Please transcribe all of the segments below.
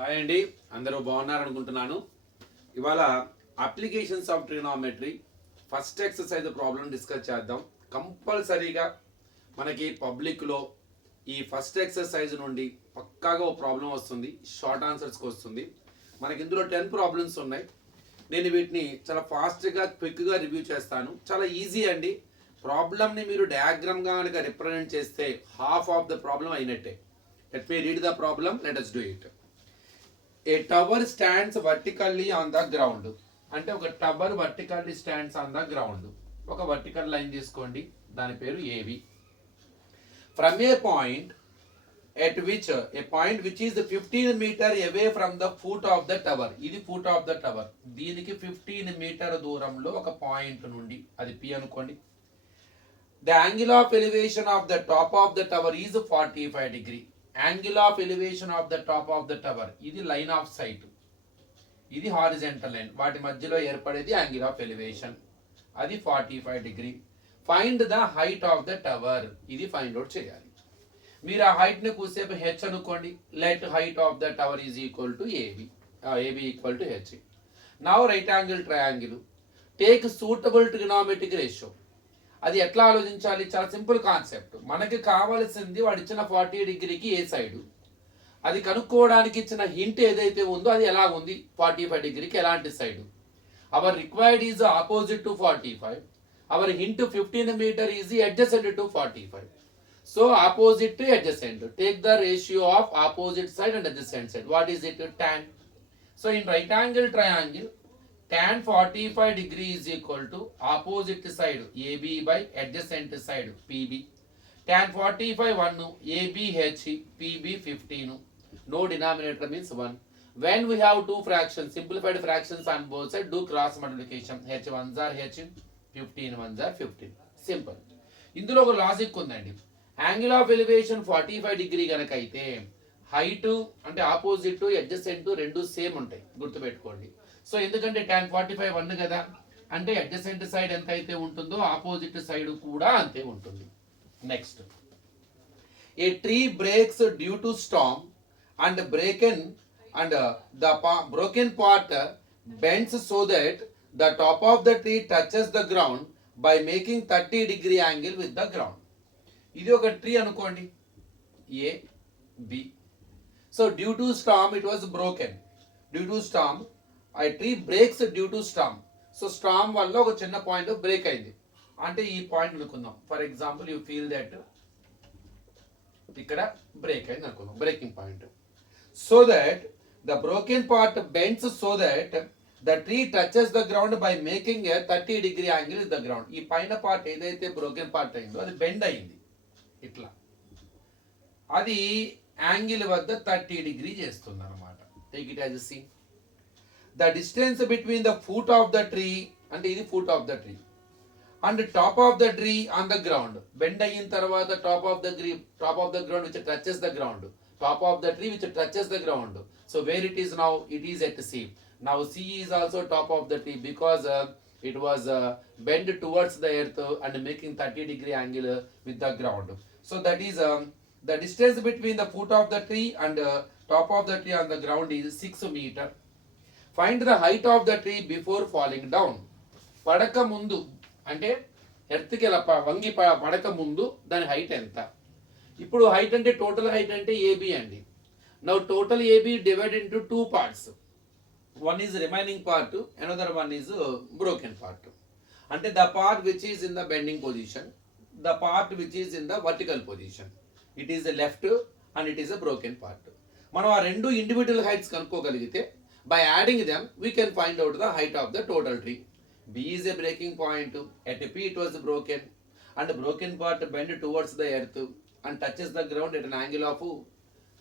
హాయ్ అండి, అందరూ బాగున్నారనుకుంటున్నాను. ఇవాళ applications of trigonometry first exercise problem discuss చేద్దాం. కంపల్సరీగా మనకి పబ్లిక్లో ఈ ఫస్ట్ ఎక్సర్సైజ్ నుండి పక్కాగా ఒక ప్రాబ్లం వస్తుంది, షార్ట్ ఆన్సర్స్కి వస్తుంది. మనకి ఇందులో 10 ప్రాబ్లమ్స్ ఉన్నాయి. నేను వీటిని చాలా ఫాస్ట్గా క్విక్గా రివ్యూ చేస్తాను. చాలా ఈజీ అండి. ప్రాబ్లమ్ని మీరు డయాగ్రామ్గా కనుక రిప్రజెంట్ చేస్తే హాఫ్ ఆఫ్ ద ప్రాబ్లం అయినట్టే. Let me read the problem, let us do it. A tower stands vertically on the ground. అంటే ఒక tower vertically stands on the ground. ఒక వర్టికల్ లైన్ తీసుకోండి, దాని పేరు AB. From a point at which a point which is 15 meter away from the foot of the tower. ఇది foot of the tower. దీనికి 15 మీటర్ దూరంలో ఒక పాయింట్ నుండి, అది పి అనుకోండి. The angle of elevation of the top of the tower is 45 degree. Angle of elevation of the top of the tower, ఇది line of sight, ఇది horizontal line, వాటి మధ్యలో ఏర్పడేది యాంగిల్ ఆఫ్ ఎలివేషన్, అది 45 degree. Find the height of the tower, ఇది find out చేయాలి. మీరు ఆ హైట్ ని కూసేపు హెచ్ అనుకోండి. Let height of the tower is equal to AB, AB equal to H. Now right angle triangle, take suitable trigonometric ratio. అది ఎట్లా ఆలోచించాలి? చాలా సింపుల్ కాన్సెప్ట్. మనకి కావాల్సింది వాడు ఇచ్చిన 40 డిగ్రీకి ఏ సైడు, అది కనుక్కోవడానికి ఇచ్చిన హింట్ ఏదైతే ఉందో అది ఎలా ఉంది, 45 డిగ్రీకి ఎలాంటి side. Our required is opposite to 45. Our hint 15 meter is adjacent to 45. So opposite to adjacent, take the ratio of opposite side and adjacent side. What is it? tan. So in right angle triangle, tan 45 degree is equal to opposite side AB by adjacent side PB. Tan 45 1, ABH, PB 15. No denominator means 1. When we have two fractions, simplified fractions on both sides, do cross multiplication. H 1s are H, 15 1s are 15. Simple. ఇందులో ఒక లాజిక్ ఉందండి. Angle of elevation 45 డిగ్రీ కనుక అయితే హైట్ అంటే opposite adjacent రెండు సేమ్ ఉంటాయి, గుర్తుపెట్టుకోండి. సో ఎందుకంటే tan 45 1 కదా, అంటే అడ్జసెంట్ సైడ్ ఎంత అయితే ఉంటుందో ఆపోజిట్ సైడ్ కూడా అంతే ఉంటుంది. Next, a tree breaks due to storm and broken and the broken part bends so that the top of the tree touches the ground by making 30 degree angle with the ground. ఇది ఒక tree అనుకోండి, A B. So due to storm it was broken. Due to storm a tree breaks due to storm. So storm వల్ల ఒక చిన్న point break అయింది అంటే ఈ పాయింట్ అనుకుందాం. For example you feel that ఇక్కడ బ్రేక్ అయింది అనుకుందాం, breaking point. So that the broken part bends so that the tree touches the ground by making a 30 degree angle with the ground. ఈ పైన పార్ట్ ఏదైతే బ్రోకెన్ పార్ట్ అయిందో అది బెండ్ అయింది ఇట్లా, అది యాంగిల్ వద్ద 30 డిగ్రీ చేస్తుంది అనమాట. Take it as C. The distance between the foot of the tree, అంటే ఇది foot of the tree, and top of the tree on the ground. Bend అయిన తర్వాత top of the ground which touches the ground. Top of the tree which touches the ground. So where it is now? It is at C. Now C is also top of the tree because it was bent towards the earth and making 30 degree angle with the ground. So that is the distance between the foot of the tree and top of the tree on the ground is 6 meter. Find the height of the tree before falling down. పడక ముందు అంటే ఎర్త్కి ఇలా వంగి పడక ముందు దాని హైట్ ఎంత. ఇప్పుడు హైట్ అంటే టోటల్ హైట్ అంటే ఏబి అండి. Now total AB divide into 2 parts. One is remaining part, another one is broken part. అంటే the part which is in the bending position, the part which is in the vertical position. It is the left and it is the broken part. మనం ఆ రెండు individual heights కనుక్కోగలిగితే by adding them we can find out the height of the total tree. B is a breaking point. At P it was broken and the broken part bend towards the earth and touches the ground at an angle of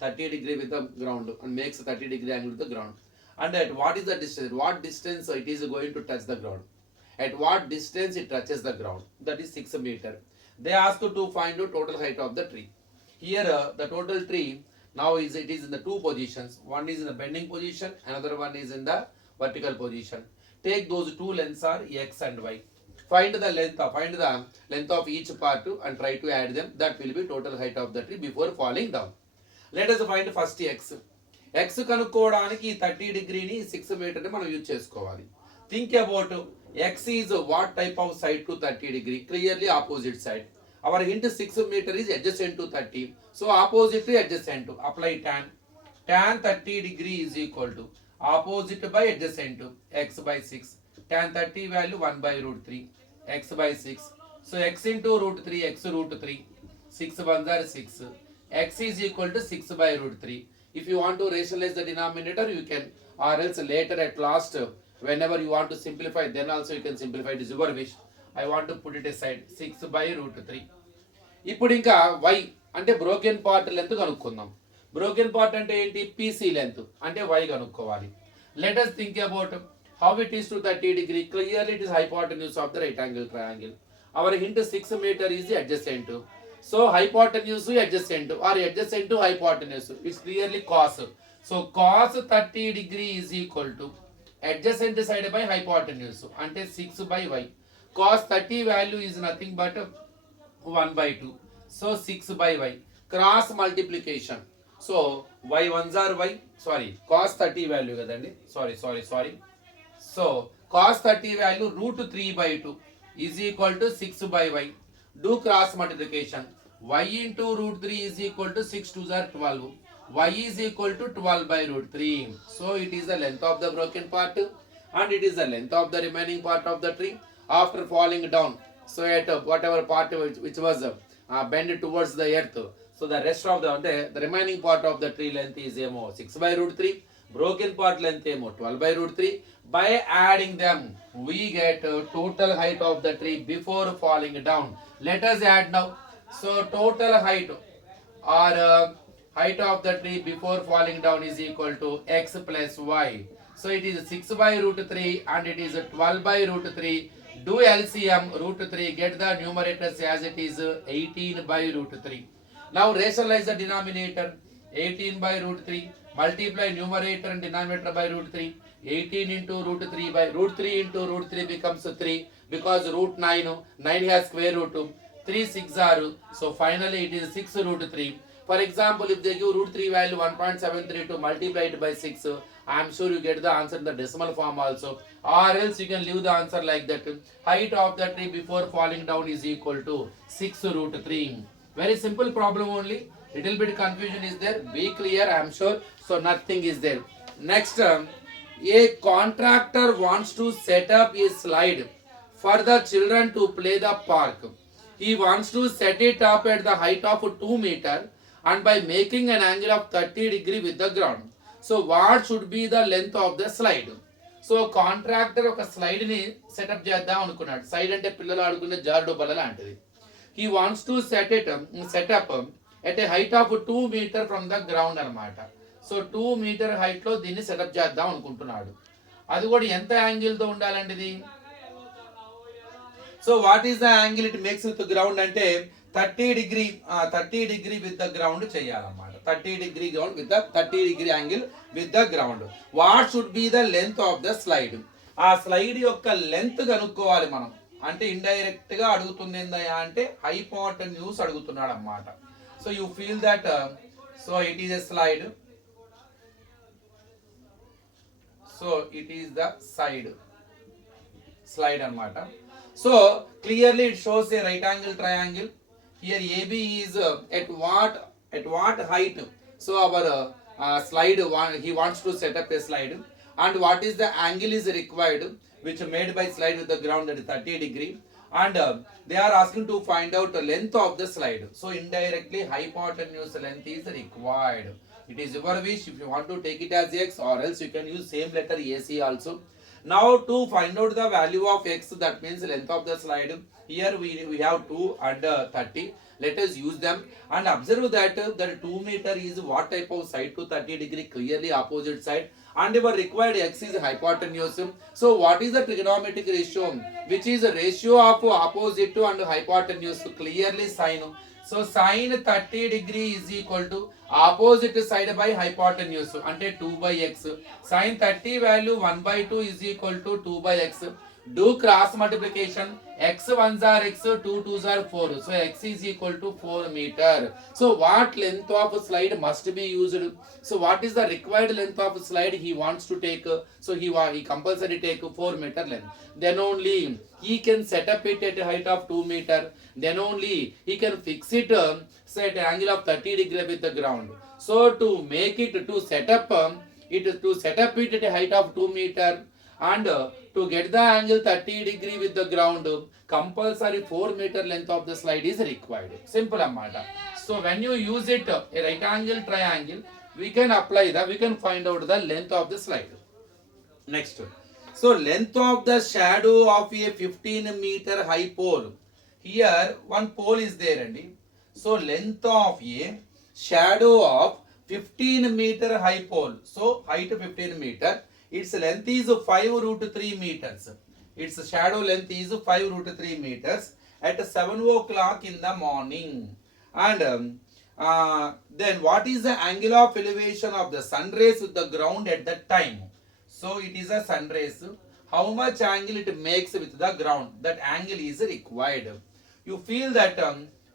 30 degree with the ground and makes a 30 degree angle with the ground. And at what is the distance? What distance it is going to touch the ground? At what distance it touches the ground? That is 6 meter. They ask to find out total height of the tree. Here the total tree now it is in the two positions. One is in the bending position, another one is in the vertical position. Take those two lengths are x and y. Find the length of each part and try to add them. That will be total height of the tree before falling down. Let us find first x. X కనుక్కోవడానికి ఈ 30 డిగ్రీని 6 మీటర్ని మనం use చేసుకోవాలి. Think about X is what type of side to 30 degree? Clearly opposite side. Our hint 6 meter is adjacent to 30. So opposite to adjacent. Apply tan 30 degree is equal to opposite by adjacent x by 6. Tan 30 value 1 by root 3 x by 6. So x into root 3 x root 3. 6 1s are 6. X is equal to 6 by root 3. If you want to rationalize the denominator, you can, or else later at last whenever you want to simplify, then also you can simplify. It is your wish. I want to put it aside. 6 by root 3. ఇప్పుడు ఇంకా y అంటే broken part length కనుక్కుందాం. Broken part అంటే ఏంటి? PC length అంటే y కనుక్కోవాలి. Let us think about how it is to 30 degree. Clearly it is hypotenuse of the right angle triangle. Our hint 6 meter is the adjacent. So hypotenuse adjacent or adjacent to hypotenuse. It's clearly cos. So cos 30 degree is equal to adjacent side by hypotenuse అంటే 6 by y. Cos 30 value is nothing but 1 by 2. So 6 by y. Cross multiplication. So y 1s are y. Sorry. Cos 30 value kadandi. Sorry. So cos 30 value root 3 by 2 is equal to 6 by y. Do cross multiplication. Y into root 3 is equal to 6 2s are 12. Y is equal to 12 by root 3. So it is the length of the broken part and it is the length of the remaining part of the tree after falling down. So at whatever part which was bent towards the earth. So the rest of the remaining part of the tree length is 6 by root 3. Broken part length 12 by root 3. By adding them, we get total height of the tree before falling down. Let us add now. So total height or height of the tree before falling down is equal to x plus y. So it is 6 by root 3 and it is 12 by root 3. Do LCM root 3, get the numerators as it is 18 by root 3. Now rationalize the denominator. 18 by root 3. Multiply numerator and denominator by root 3. 18 into root 3 by root 3 into root 3 becomes 3 because root 9 has square root 3 6 are. So finally it is 6 root 3. For example, if they give root 3 value 1.73 to multiply it by 6, I am sure you get the answer in the decimal form also. Or else you can leave the answer like that. Height of the tree before falling down is equal to 6 root 3. Very simple problem only. Little bit confusion is there. Be clear, I am sure. So nothing is there. Next, a contractor wants to set up a slide for the children to play the park. He wants to set it up at the height of 2 meter and by making an angle of 30 degree with the ground. So what should be the length of the slide? So contractor ఒక స్లైడ్ ని సెటప్ చేద్దాం అనుకున్నాడు. సైడ్ అంటే పిల్లలు ఆడుకునే జారుడు బల్ల లాంటిది. He wants to set up at a height of 2 meter from the ground అన్నమాట. సో 2 మీటర్ హైట్ లో దీన్ని సెటప్ చేద్దాం అనుకుంటున్నాడు. అది కూడా ఎంత యాంగిల్ తో ఉండాలండి ఇది? So what is the angle it makes with ground అంటే 30 degree with the ground చేయాలన్నమాట. 30 degree ground with the 30 degree angle with the ground. What should be the length of the slide? ఆ స్లైడ్ యొక్క లెంత్ కనుక్కోవాలి మనం. అంటే ఇండైరెక్ట్ గా అడుగుతుంది ఏందయ్యా అంటే హైపోటెన్యూస్ అడుగుతున్నాడు అన్నమాట. So you feel that so it is a slide. So it is the slide అన్నమాట. So clearly it shows a right angle triangle. Here AB is at what height? So our slide he wants to set up a slide and what is the angle is required which made by slide with the ground at 30 degree and they are asking to find out the length of the slide. So indirectly hypotenuse length is required. It is your wish if you want to take it as x or else you can use same letter AC also. Now to find out the value of x, that means length of the slide, here we have 2 and 30. Let us use them and observe that 2 meter is what type of side to 30 degree? Clearly opposite side, and our required x is hypotenuse. So what is the trigonometric ratio which is a ratio of opposite to and hypotenuse? Clearly sine. So sine 30 degree is equal to opposite side by hypotenuse అంటే 2 by x. Sine 30 value 1 by 2 is equal to 2 by x. Do cross multiplication. X ones are x, 2 twos are 4. So x is equal to 4 meter. So what length of a slide must be used? So what is the required length of a slide he wants to take? So he compulsory take 4 meter length. Then only he can set up it at a height of 2 meter. Then only he can fix it say at an angle of 30 degree with the ground. So to make it, to set up it at a height of 2 meter, and to get the angle 30 degree with the ground, compulsory 4 meter length of the slide is required. Simple ammata. So when you use it, a right angle triangle, we can find out the length of the slide. Next, so length of the shadow of a 15 meter high pole. Here one pole is there, Andy. So length of a shadow of 15 meter high pole. So height 15 meter. Its length is 5 root 3 meters. Its shadow length is 5 root 3 meters at 7 o'clock in the morning. And then what is the angle of elevation of the sun rays with the ground at that time? So it is a sun rays. How much angle it makes with the ground? That angle is required. You feel that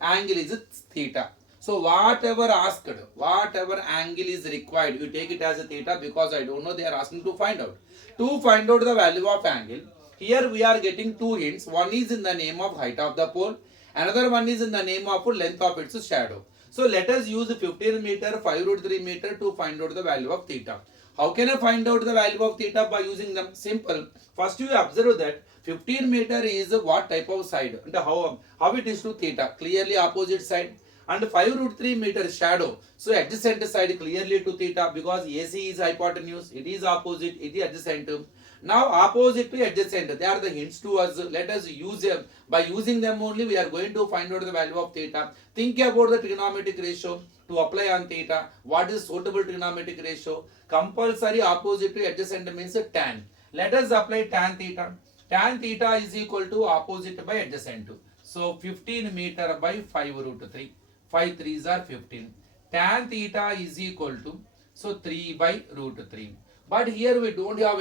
angle is theta. So whatever asked, whatever angle is required, you take it as a theta, because I don't know, they are asking to find out. To find out the value of angle, here we are getting two hints. One is in the name of height of the pole. Another one is in the name of length of its shadow. So let us use 15 meter, 5 root 3 meter to find out the value of theta. How can I find out the value of theta? By using them. Simple. First you observe that 15 meter is what type of side, and how it is to theta. Clearly opposite side. And 5 root 3 meter shadow. So adjacent side clearly to theta, because AC is hypotenuse. It is opposite. It is adjacent. Now opposite to adjacent, they are the hints to us. Let us use them. By using them only, we are going to find out the value of theta. Think about the trigonometric ratio to apply on theta. What is suitable trigonometric ratio? Compulsory opposite to adjacent means tan. Let us apply tan theta. Tan theta is equal to opposite by adjacent. So 15 meter by 5 root 3. 5 3s are 15. Tan theta is equal to, so 3 by root 3. But here we don't have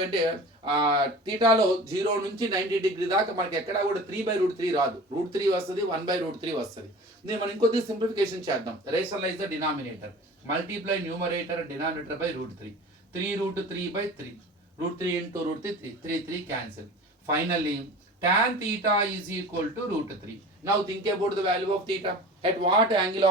theta lo 0 నుంచి 90 degree దాకా మనకి ఎక్కడ కూడా 3 by root 3 రాదు. root 3 వస్తుంది, 1 by root 3 వస్తుంది. దీన్ని మనం ఇంకొద్ది సింప్లిఫికేషన్ చేద్దాం. Rationalize the denominator. Multiply numerator denominator by root 3. 3 root 3 by 3. root 3 into root 3, 3 cancel. Finally, tan theta is equal to root 3. Now think about the value of theta. At what angle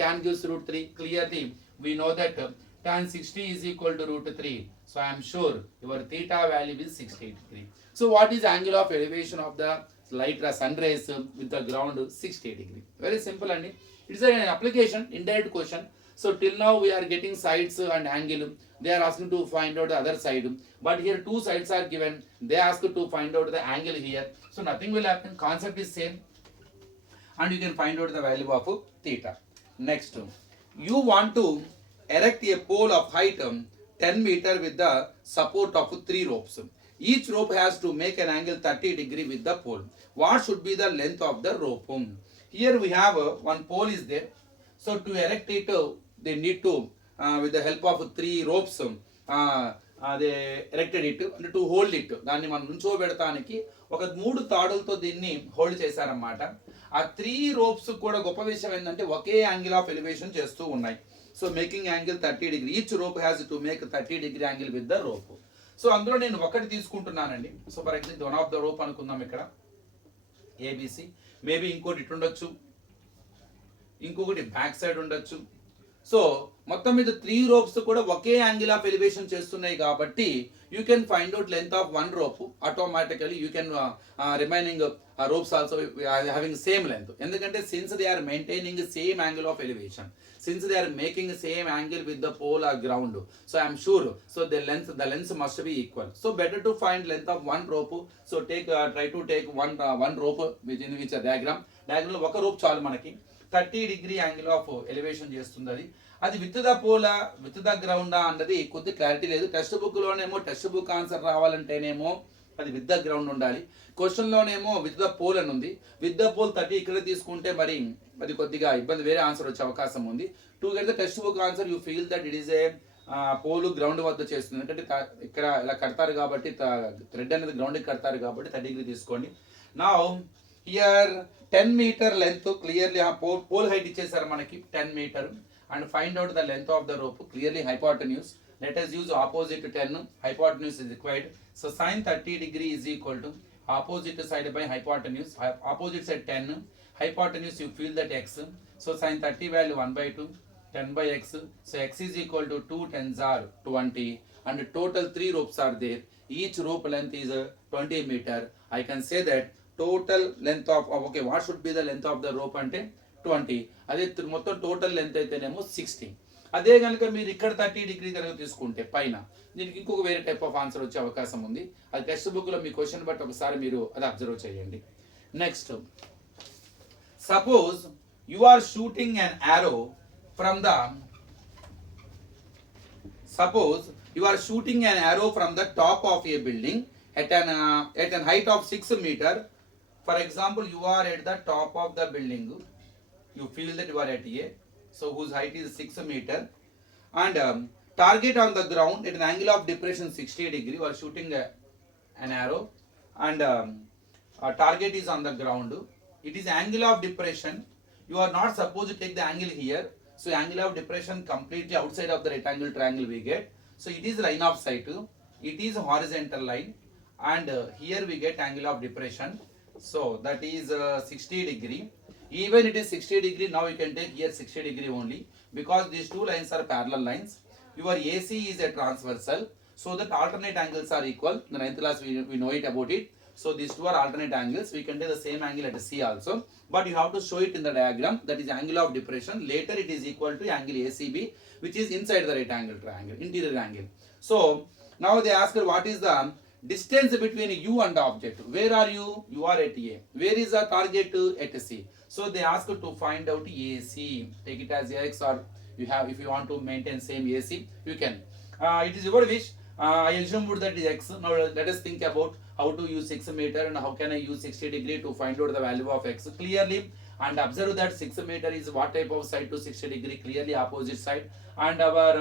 tan gives root 3? Clearly, we know that tan 60 is equal to root 3. So I am sure your theta value is 60 degree. So what is angle of elevation of the light sun rays with the ground? 60 degree. Very simple, and it's an application, indirect question. So till now we are getting sides and angle. They are asking to find out the other side. But here two sides are given. They ask to find out the angle here. So nothing will happen. Concept is same. And you can find out the value of theta. Next, you want to erect a pole of height 10 meter with the support of 3 ropes. Each rope has to make an angle 30 degree with the pole. What should be the length of the rope? Here we have one pole is there. So to erect it, they need to, with the help of 3 ropes, they erected it. And to hold it, దాన్ని మనం నుంచోబెడతానికి ఒక 3 తాడులతో దీన్ని హోల్డ్ చేశారన్నమాట. ఆ 3 ropes కూడా గొప్ప విషయం ఏంటంటే ఒకే యాంగిల్ ఆఫ్ ఎలివేషన్ చేస్తూ ఉన్నాయి. So making angle 30 degree. Each rope has to make 30 degree angle with the rope. So అందులో నేను ఒకటి తీసుకుంటున్నానండి. So for example one of the rope అనుకుందాం. ఇక్కడ ఏబిసి, మేబీ ఇంకోటి ఇటు ఉండొచ్చు, ఇంకొకటి బ్యాక్ సైడ్ ఉండొచ్చు. సో మొత్తం మీద 3 ropes కూడా ఒకే యాంగిల్ ఆఫ్ ఎలివేషన్ చేస్తున్నాయి కాబట్టి you can find out length of 1 rope. Automatically you can remaining ropes also having same length. ఎందుకంటే since they are maintaining same angle of elevation, since they are making the same angle with the pole or ground, so I am sure so the length must be equal. So better to find length of 1 rope. So try to take one rope within which a diagram లో ఒక rope చాలు మనకి 30 degree angle of elevation చేస్తుంది. అది with the పోలా with the గ్రౌండా అన్నది కొద్ది క్లారిటీ లేదు. టెక్స్ట్ బుక్ లోనేమో టెక్స్ట్ బుక్ ఆన్సర్ రావాలంటేనేమో అది విత్ ద గ్రౌండ్ ఉండాలి. క్వశ్చన్ లోనేమో విత్ ద పోల్ అని ఉంది. విత్ ద పోల్ 30 ఇక్కడ తీసుకుంటే మరి అది కొద్దిగా ఇబ్బంది, వేరే ఆన్సర్ వచ్చే అవకాశం ఉంది. To get the text book answer you feel that it is a pole ground వద్ద చేస్తుంది, ఎందుకంటే ఇక్కడ ఇలా కడతారు కాబట్టి థ్రెడ్ అనేది గ్రౌండ్కి కడతారు కాబట్టి 30 డిగ్రీ తీసుకోండి. నా here 10 meter length clearly pole height ఇచ్చేసారు మనకి 10 meter and find out the length of the rope clearly hypotenuse. Let us use opposite to 10, hypotenuse is required. So sin 30 degree is equal to opposite side by hypotenuse. Opposite side 10, hypotenuse you feel that x. So sin 30 value 1 by 2, 10 by x. So x is equal to 2 10s are 20 and total 3 ropes are there. Each rope length is 20 meter. I can say that total length of okay, what should be the length of the rope ante 20. అదే మొత్తం total length అయితేనేమో 60. అదే కనుక మీరు ఇక్కడ 30 డిగ్రీ కనుక తీసుకుంటే పైన దీనికి ఇంకొక వేరే టైప్ ఆఫ్ ఆన్సర్ వచ్చే అవకాశం ఉంది. అది టెక్స్ట్ బుక్లో మీ క్వశ్చన్ బట్టి ఒకసారి మీరు అది అబ్జర్వ్ చేయండి. Next, suppose you are shooting an arrow from the top of a building at an height of 6 meter. For example, you are at the top of the building. You feel that you are at A, so whose height is 6 meter, and target on the ground at an angle of depression 60 degree. You are shooting an arrow and target is on the ground. It is angle of depression. You are not supposed to take the angle here, so angle of depression completely outside of the rectangle triangle we get. So it is line of sight, it is horizontal line, and here we get angle of depression, so that is 60 degree. Even it is 60 degree, now you can take here 60 degree only, because these two lines are parallel lines. Your AC is a transversal, so that alternate angles are equal. In the 9th class we know it about it. So these two are alternate angles. We can take the same angle at C also, but you have to show it in the diagram. That is angle of depression. Later it is equal to angle ACB, which is inside the rectangle triangle, interior angle. So now they ask what is the distance between you and the object. Where are you? You are at A. Where is the target? At C. So they ask to find out AC. Take it as X, or you have, if you want to maintain same AC, you can. It is your wish. I assume that is X. Now let us think about how to use 6 meter and how can I use 60 degree to find out the value of X clearly. And observe that 6 meter is what type of side to 60 degree? Clearly opposite side. And our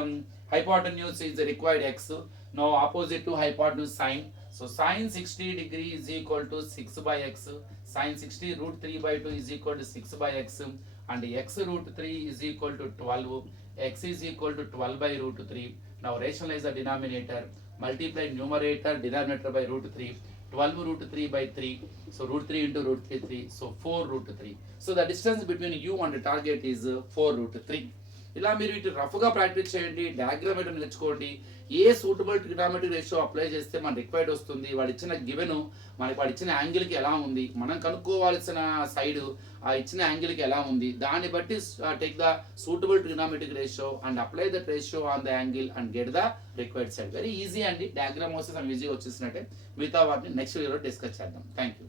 hypotenuse is required X. Now opposite to hypotenuse sine. So sine 60 degree is equal to 6 by x. Sine 60 root 3 by 2 is equal to 6 by x. And x root 3 is equal to 12. X is equal to 12 by root 3. Now rationalize the denominator. Multiply numerator, denominator by root 3. 12 root 3 by 3. So root 3 into root 3, 3. So 4 root 3. So the distance between you and the target is 4 root 3. ఇలా మీరు ఇటు రఫ్గా ప్రాక్టీస్ చేయండి, డయాగ్రామ్ వేయడం నేర్చుకోండి. A suitable trigonometric ratio apply చేస్తే మన రిక్వైర్డ్ వస్తుంది, వాడు ఇచ్చిన గివెన్ మనకి వాడు ఇచ్చిన యాంగిల్కి ఎలా ఉంది, మనం కనుక్కోవాల్సిన సైడ్ ఆ ఇచ్చిన యాంగిల్కి ఎలా ఉంది, దాన్ని బట్టి take the suitable trigonometric ratio and apply that ratio on the angle and get the required side. Very easy అండి, డయాగ్రామ్ వస్తే మనం ఈజీగా వచ్చేసినట్టే. మిగతా వాటిని నెక్స్ట్ వీడియోలో డిస్కస్ చేద్దాం. Thank you.